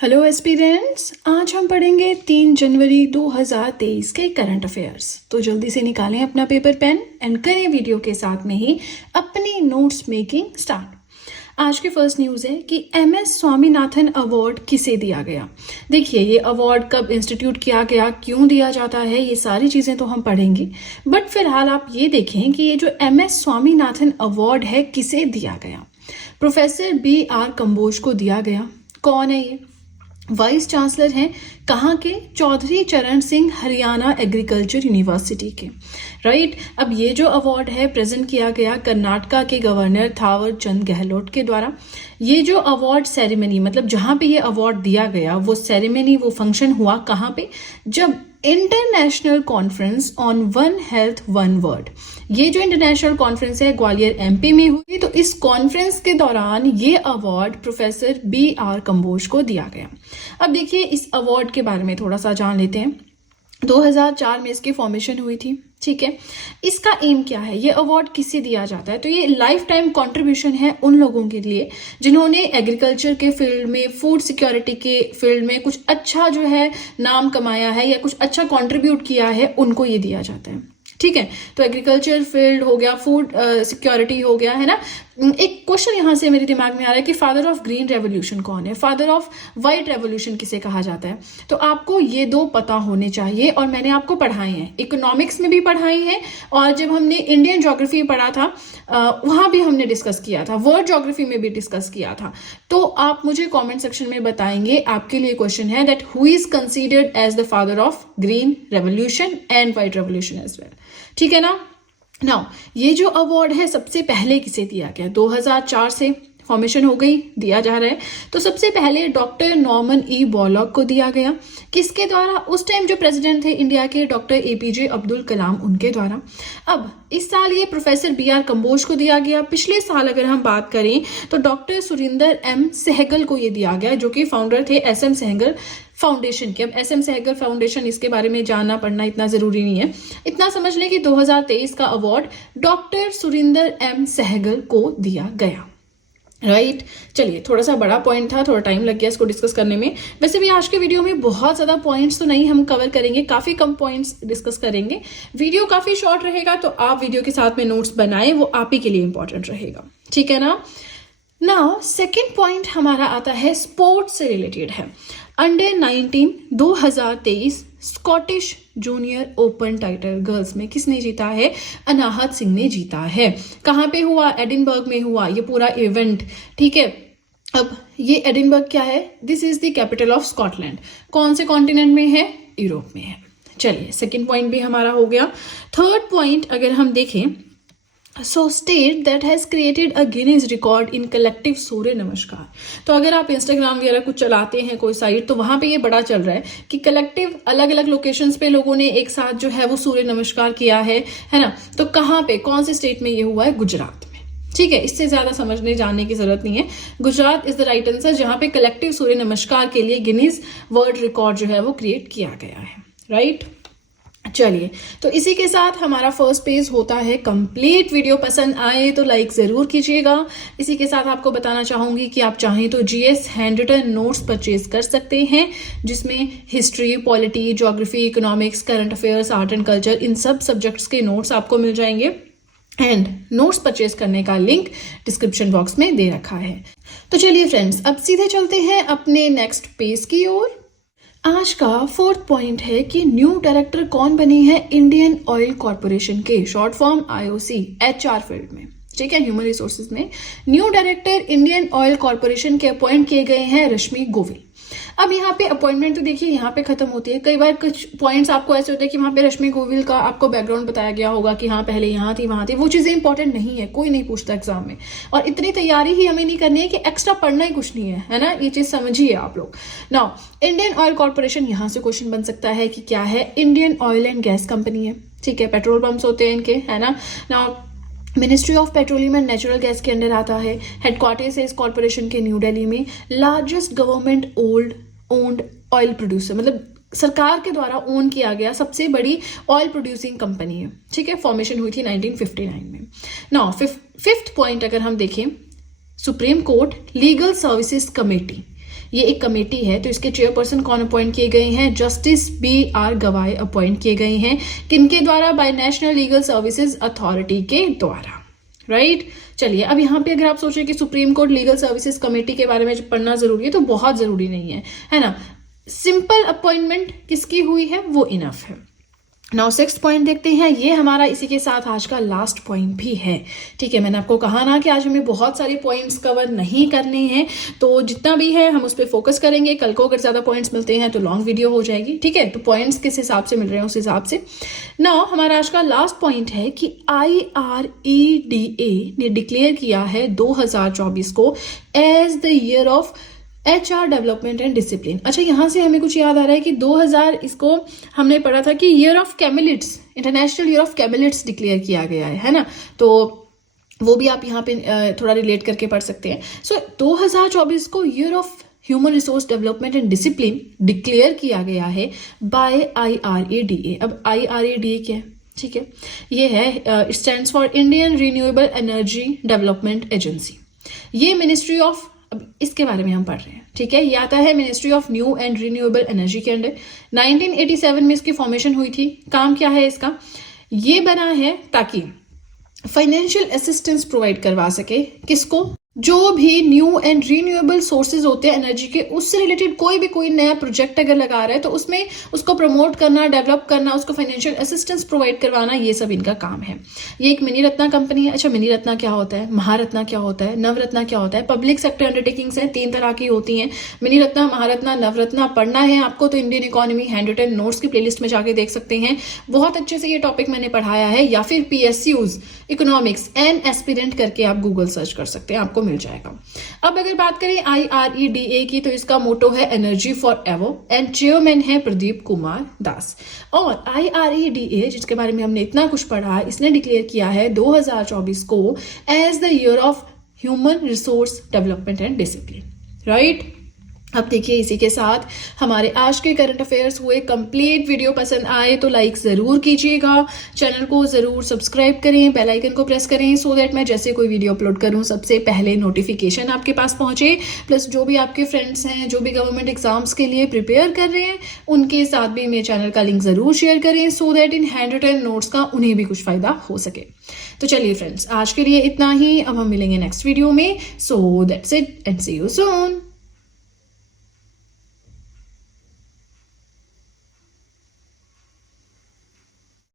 Hello aspirants, आज हम पढ़ेंगे 3 जनवरी 2023 के करंट अफेयर्स। तो जल्दी से निकालें अपना पेपर पेन एंड करें वीडियो के साथ में ही अपनी नोट्स मेकिंग स्टार्ट। आज की फर्स्ट न्यूज़ है कि MS स्वामीनाथन अवार्ड किसे दिया गया। देखिए, ये अवार्ड कब इंस्टीट्यूट किया गया, क्यों दिया जाता है, ये सारी चीज़ें तो हम पढ़ेंगे। बट फिलहाल आप ये देखें कि ये जो MS स्वामीनाथन अवार्ड है किसे दिया गया। प्रोफेसर BR कम्बोज को दिया गया। कौन है ये? वाइस चांसलर हैं कहाँ के? चौधरी चरण सिंह हरियाणा एग्रीकल्चर यूनिवर्सिटी के। राइट। अब ये जो अवार्ड है प्रेजेंट किया गया कर्नाटका के गवर्नर थावर चंद गहलोत के द्वारा। ये जो अवार्ड सेरेमनी, मतलब जहाँ पे ये अवार्ड दिया गया, वो सेरेमनी, वो फंक्शन हुआ कहाँ पे? जब international conference on one health one word, ये जो इंटरनेशनल कॉन्फ्रेंस है ग्वालियर MP में हुई। तो इस कॉन्फ्रेंस के दौरान ये अवार्ड प्रोफेसर BR कम्बोज को दिया गया। अब देखिए, इस अवार्ड के बारे में थोड़ा सा जान लेते हैं। 2004 में इसकी फॉर्मेशन हुई थी। ठीक है, इसका एम क्या है, ये अवार्ड किसे दिया जाता है? तो ये लाइफ टाइम कॉन्ट्रीब्यूशन है उन लोगों के लिए जिन्होंने एग्रीकल्चर के फील्ड में, फूड सिक्योरिटी के फील्ड में कुछ अच्छा जो है नाम कमाया है या कुछ अच्छा कंट्रीब्यूट किया है, उनको ये दिया जाता है। ठीक है, तो एग्रीकल्चर फील्ड हो गया, फूड सिक्योरिटी हो गया, है ना। एक क्वेश्चन यहाँ से मेरे दिमाग में आ रहा है कि फादर ऑफ ग्रीन रेवोल्यूशन कौन है, फादर ऑफ व्हाइट रेवोल्यूशन किसे कहा जाता है? तो आपको ये दो पता होने चाहिए और मैंने आपको पढ़ाए हैं, इकोनॉमिक्स में भी पढ़ाई है और जब हमने इंडियन ज्योग्राफी पढ़ा था वहां भी हमने डिस्कस किया था, वर्ल्ड ज्योग्राफी में भी डिस्कस किया था। तो आप मुझे कॉमेंट सेक्शन में बताएंगे, आपके लिए क्वेश्चन है that who is considered as the father of green revolution and white revolution as well. ठीक है ना। नाउ ये जो अवार्ड है सबसे पहले किसे दिया गया? 2004 से फॉर्मेशन हो गई, दिया जा रहा है। तो सबसे पहले डॉक्टर नॉर्मन E बॉरलॉग को दिया गया। किसके द्वारा? उस टाइम जो प्रेसिडेंट थे इंडिया के, डॉक्टर APJ अब्दुल कलाम, उनके द्वारा। अब इस साल ये प्रोफेसर BR कम्बोज को दिया गया। पिछले साल अगर हम बात करें तो डॉक्टर सुरिंदर M सहगल को ये दिया गया, जो कि फाउंडर थे SM सहगल फाउंडेशन के। अब SM सहगल फाउंडेशन, इसके बारे में जानना पढ़ना इतना जरूरी नहीं है, इतना समझ लें कि 2023 का award doctor Surinder M Sehgal को दिया गया। राइट। चलिए, थोड़ा सा बड़ा पॉइंट था, थोड़ा टाइम लग गया इसको डिस्कस करने में। वैसे भी आज के वीडियो में बहुत ज्यादा पॉइंट्स तो नहीं हम कवर करेंगे, काफी कम पॉइंट्स डिस्कस करेंगे। वीडियो काफी शॉर्ट रहेगा, तो आप वीडियो के साथ में नोट्स बनाएं, वो आप ही के लिए इंपॉर्टेंट रहेगा। ठीक है ना। नाउ सेकेंड पॉइंट हमारा आता है स्पोर्ट्स से रिलेटेड है। Under 19 2023 Scottish junior open title girls में किसने जीता है? अनाहत सिंह ने जीता है। कहाँ पे हुआ? एडिनबर्ग में हुआ ये पूरा इवेंट। ठीक है, अब ये एडिनबर्ग क्या है? This is the capital of Scotland. कौन से कॉन्टिनेंट में है? यूरोप में है। चलिए, सेकेंड पॉइंट भी हमारा हो गया। थर्ड पॉइंट अगर हम देखें, so state that has created a Guinness record in collective Surya Namaskar. तो अगर आप इंस्टाग्राम वगैरह कुछ चलाते हैं कोई साइट, तो वहां पे ये बड़ा चल रहा है कि कलेक्टिव अलग अलग लोकेशंस पे लोगों ने एक साथ जो है वो सूर्य नमस्कार किया है ना। तो कहाँ पे, कौन से स्टेट में ये हुआ है? गुजरात में। ठीक है, इससे ज्यादा समझने जानने की जरूरत नहीं है। Gujarat is the right answer, जहां पे कलेक्टिव सूर्य नमस्कार के लिए गिनीज वर्ल्ड रिकॉर्ड जो है वो क्रिएट किया गया है। राइट। चलिए, तो इसी के साथ हमारा फर्स्ट पेज होता है कंप्लीट। वीडियो पसंद आए तो लाइक जरूर कीजिएगा। इसी के साथ आपको बताना चाहूंगी कि आप चाहें तो GS hand written notes purchase कर सकते हैं, जिसमें history, polity, geography, economics, current affairs, art and culture, इन सब सब्जेक्ट्स के नोट्स आपको मिल जाएंगे। एंड नोट्स परचेज करने का लिंक डिस्क्रिप्शन बॉक्स में दे रखा है। तो चलिए फ्रेंड्स, अब सीधे चलते हैं अपने नेक्स्ट पेज की ओर। आज का फोर्थ पॉइंट है कि न्यू डायरेक्टर कौन बने हैं इंडियन ऑयल कॉर्पोरेशन के, short form IOC, HR field में। ठीक है, ह्यूमन रिसोर्सेज में new director Indian oil corporation के अपॉइंट किए गए हैं रश्मि गोविल। अब यहाँ पे अपॉइंटमेंट तो देखिए यहाँ पे खत्म होती है। कई बार कुछ पॉइंट्स आपको ऐसे होते हैं कि वहां पे रश्मि गोविल का आपको बैकग्राउंड बताया गया होगा कि हाँ पहले यहाँ थी वहां थी, वो चीजें इंपॉर्टेंट नहीं है, कोई नहीं पूछता एग्जाम में। और इतनी तैयारी ही हमें नहीं करनी है कि एक्स्ट्रा पढ़ना ही कुछ नहीं है ना, ये चीज समझिए आप लोग। नाउ इंडियन ऑयल कॉर्पोरेशन, यहाँ से क्वेश्चन बन सकता है कि क्या है? Indian oil and gas company है। ठीक है, पेट्रोल पंप्स होते हैं इनके, है ना। Now ministry of petroleum and natural gas के अंडर आता है। हेडक्वार्टर्स है इस कॉर्पोरेशन के न्यू दिल्ली में। Largest government owned oil producer, मतलब सरकार के द्वारा ओन किया गया सबसे बड़ी ऑयल प्रोड्यूसिंग कंपनी है। ठीक है, फॉर्मेशन हुई थी 1959 में। नाउ फिफ्थ पॉइंट अगर हम देखें, supreme court legal services committee, ये एक कमेटी है, तो इसके चेयरपर्सन कौन अपॉइंट किए गए हैं? जस्टिस BR गवाई अपॉइंट किए गए हैं। किनके द्वारा? By national legal services authority के द्वारा, राइट। चलिए, अब यहाँ पे अगर आप सोचें कि supreme court legal services committee के बारे में पढ़ना जरूरी है, तो बहुत जरूरी नहीं है ना। सिंपल अपॉइंटमेंट किसकी हुई है वो इनफ है। नाउ 6th पॉइंट देखते हैं, ये हमारा इसी के साथ आज का लास्ट पॉइंट भी है, ठीक है। मैंने आपको कहा ना कि आज हमें बहुत सारे पॉइंट्स कवर नहीं करने हैं, तो जितना भी है हम उस पर फोकस करेंगे। कल को अगर ज्यादा पॉइंट्स मिलते हैं तो लॉन्ग वीडियो हो जाएगी, ठीक है। तो पॉइंट्स किस हिसाब से मिल रहे हैं उस हिसाब से। नाउ हमारा आज का लास्ट पॉइंट है कि IREDA ने डिक्लेयर किया है 2024 को as the year of HR development and discipline. अच्छा, यहाँ से हमें कुछ याद आ रहा है कि 2000 इसको हमने पढ़ा था कि year of camelids, international year of camelids declare किया गया है ना। तो वो भी आप यहाँ पे थोड़ा रिलेट करके पढ़ सकते हैं। सो 2024 को year of human resource development and discipline declare किया गया है बाय IREDA। अब IREDA क्या है? ठीक है, ये है, stands for Indian renewable energy development agency. ये मिनिस्ट्री ऑफ, अब इसके बारे में हम पढ़ रहे हैं, ठीक है। ये आता है ministry of new and renewable energy के अंडर। 1987 में इसकी फॉर्मेशन हुई थी। काम क्या है इसका? ये बना है ताकि फाइनेंशियल असिस्टेंस प्रोवाइड करवा सके, किसको? जो भी न्यू एंड रिन्यूएबल सोर्सेज होते हैं एनर्जी के, उससे रिलेटेड कोई नया प्रोजेक्ट अगर लगा रहा है तो उसमें उसको प्रमोट करना, डेवलप करना, उसको फाइनेंशियल असिस्टेंस प्रोवाइड करवाना, ये सब इनका काम है। ये एक मिनी रत्ना कंपनी है। अच्छा, मिनी रत्ना क्या होता है? महारत्ना क्या होता है? नवरत्ना क्या होता है? पब्लिक सेक्टर अंडरटेकिंग्स हैं, 3 तरह की होती हैं, मिनी रत्ना, महारत्ना, नवरत्ना। पढ़ना है आपको तो Indian economy hand written notes की प्लेलिस्ट में जाके देख सकते हैं, बहुत अच्छे से ये टॉपिक मैंने पढ़ाया है। या फिर PSUs इकोनॉमिक्स एन एस्पिरेंट करके आप गूगल सर्च कर सकते हैं, आपको मिल जाएगा। अब अगर बात करें IREDA की, तो इसका मोटो है energy for ever and chairman है प्रदीप कुमार दास। और IREDA जिसके बारे में हमने इतना कुछ पढ़ा, इसने डिक्लेयर किया है 2024 को as the year of human resource development and discipline, right. अब देखिए, इसी के साथ हमारे आज के करंट अफेयर्स हुए कंप्लीट। वीडियो पसंद आए तो लाइक ज़रूर कीजिएगा, चैनल को ज़रूर सब्सक्राइब करें, बेल आइकन को प्रेस करें, सो दैट मैं जैसे कोई वीडियो अपलोड करूं सबसे पहले नोटिफिकेशन आपके पास पहुंचे। प्लस जो भी आपके फ्रेंड्स हैं जो भी गवर्नमेंट एग्जाम्स के लिए प्रिपेयर कर रहे हैं, उनके साथ भी मेरे चैनल का लिंक ज़रूर शेयर करें, so that in hand written notes का उन्हें भी कुछ फ़ायदा हो सके। तो चलिए फ्रेंड्स, आज के लिए इतना ही। अब हम मिलेंगे नेक्स्ट वीडियो में। So that's it and see you soon.